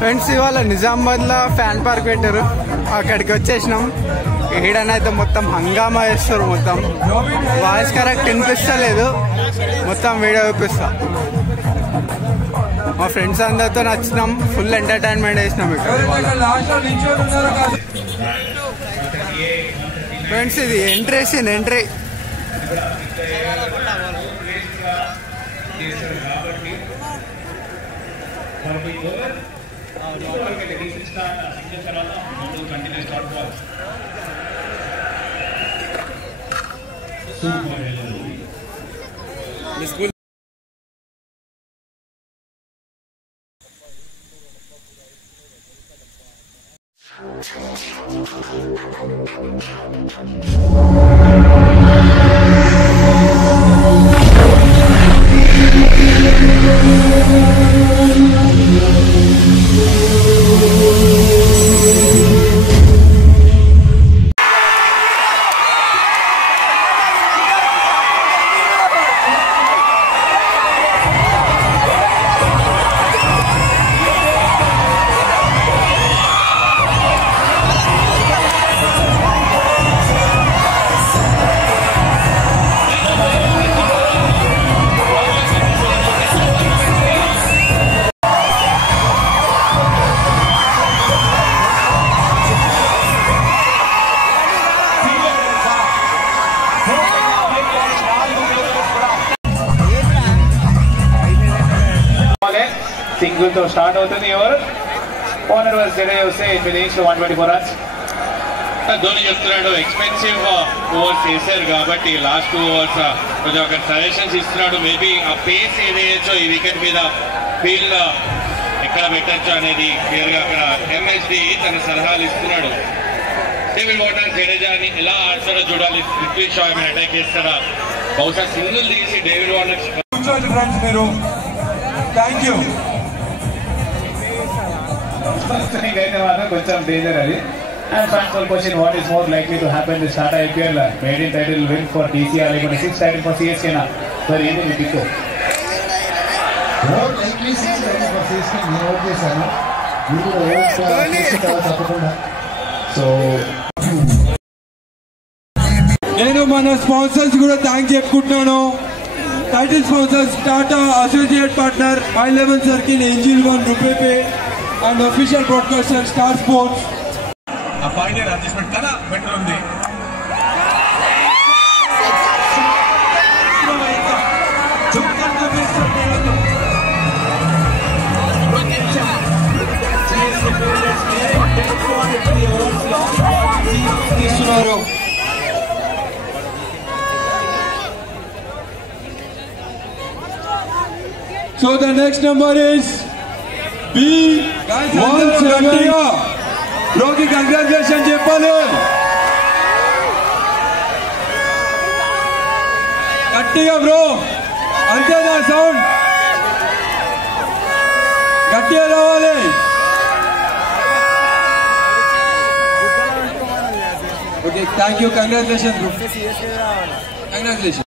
Friends ఇవాళ నిజామాబాద్లో fan park పెట్టారు, అక్కడికి వచ్చేసినాం. ఈడనైతే మొత్తం హంగామా చేస్తారు, మొత్తం వాయిస్ కరెక్ట్ వినిపిస్తలేదు, మొత్తం వీడియో చూపిస్తా. మా ఫ్రెండ్స్ అందరితో నచ్చినాం, ఫుల్ ఎంటర్టైన్మెంట్ చేసినాం ఇక్కడ. ఫ్రెండ్స్ ఇది ఎంట్రీ సీన్, ఎంట్రీ సింగిల్ తో స్టార్ట్ అవుతుంది. ఎవరు ఓనర్ వర్స్ జడే వస్తే 124 రన్స్. ధోని చెప్తున్నాడు ఎక్స్పెన్సివ్ ఓవర్స్ వేసారు కాబట్టి లాస్ట్ 2 ఓవర్స్ కొంచెం అక్కడ సజెషన్స్ ఇస్తున్నాడు. మేబీ ఆ పేస్ ఏదేయచ్చో ఈ వికెట్ మీద ఫీల్డ్ ఎక్కడ పెట్టచ్చు అనేది క్లియర్ గా అక్కడ ఎంఎస్డి తన సలహాలు ఇస్తున్నాడు. డేవిడ్ వార్నర్ జడేజాని ఎలా ఆడతాడో చూడాలి. పృథ్వీ షా ఏమైనా అటాక్ చేస్తారా, బహుశా సింగిల్ తీసి డేవిడ్ వార్నర్. Thank you. అయితే మాత్రం కొంచెం డేంజర్ అది. And final question, what is more likely to happen this Tata IPL? Maiden title win for TCR, like 6th title for CSK na. Sir, ఏది మీ pick? More likely 6th title for CSK నేను vote చేశాను. మీరు vote చేస్తారు తప్పకుండా. So నేను మన sponsors కూడా థ్యాంక్స్ చెప్పుకుంటున్నాను. Title sponsors Tata, associate partner my eleven circle, angel one, RuPay pay and official broadcaster star sports. ఆ ఫైనల్ అడ్జస్ట్మెంట్ కదా బెటర్ ఉంది. So the next number is B17. బ్రోకి కంగ్రాచులేషన్ చెప్పాలి. గట్టిగా బ్రో, అంతేనా సౌండ్ గట్టిగా రావాలి. Okay, thank you, congratulation bro, congratulation.